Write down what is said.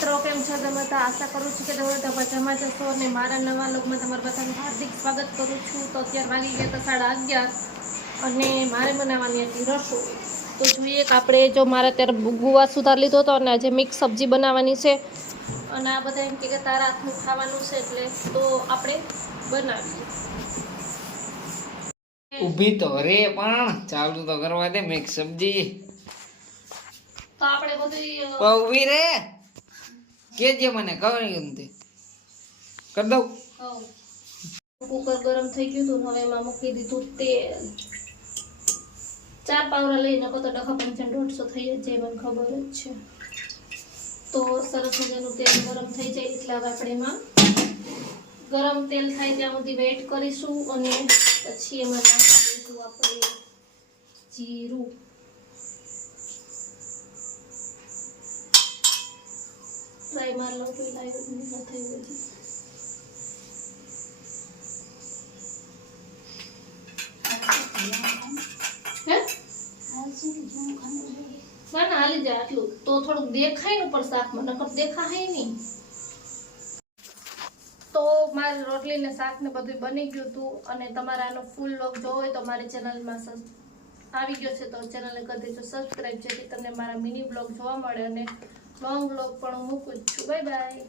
મિત્રો કેમ છો તમે? તો આશા કરું છું કે તમે બધા મજામાં જશો અને મારા નવા લોગમાં તમારું બધાનું હાર્દિક સ્વાગત કરું છું. તો અત્યારે વાગી ગયા તો 11:30 અને મારે બનાવવાની હતી રસોઈ. તો જોઈએ કે આપણે જો મારે અત્યારે ગુવા સુધાર લીધો હતો અને આજે મિક્સ સબ્જી બનાવવાની છે અને આ બધા એમ કે તારા હાથનું ખાવાનું છે એટલે તો આપણે બનાવીએ. ઊભી તો રે પણ ચાલુ તો કરવા દે મિક્સ સબ્જી. તો આપણે બધું ઊભી રે કેજે મને ખબર નથી કર દઉં. કુકર ગરમ થઈ ગયું હતું. હવે એમાં મૂકી દીધું તેલ. 4 પાવડા લઈને તો ડખા 150 થઈ જાય મને ખબર જ છે. તો સરસ મજાનું તેલ ગરમ થઈ જાય એટલે હવે આપણે એમાં ગરમ તેલ થાય ત્યાં સુધી વેઇટ કરીશું અને પછી એમાં નાખી દઈશું આપણે જીરું. ટ્રાય માર લો તો લાઈવ ન થઈ ગયું. ના હાલી જાય આટલું તો થોડુંક દેખાય ને ઉપર શાકમાં, નકર દેખાય નહીં. તો મારી રોટલી ને શાક ને બધું બની ગયું હતું અને તમારે આનો ફૂલ લોગ જોવો હોય તો મારી ચેનલમાં આવી ગયો છે તો ચેનલને કરી દેજો સબસ્ક્રાઈબ, જેથી તમને મારા મિની બ્લોગ જોવા મળે અને લોંગ બ્લોગ પણ હું મૂકું છું. Bye bye.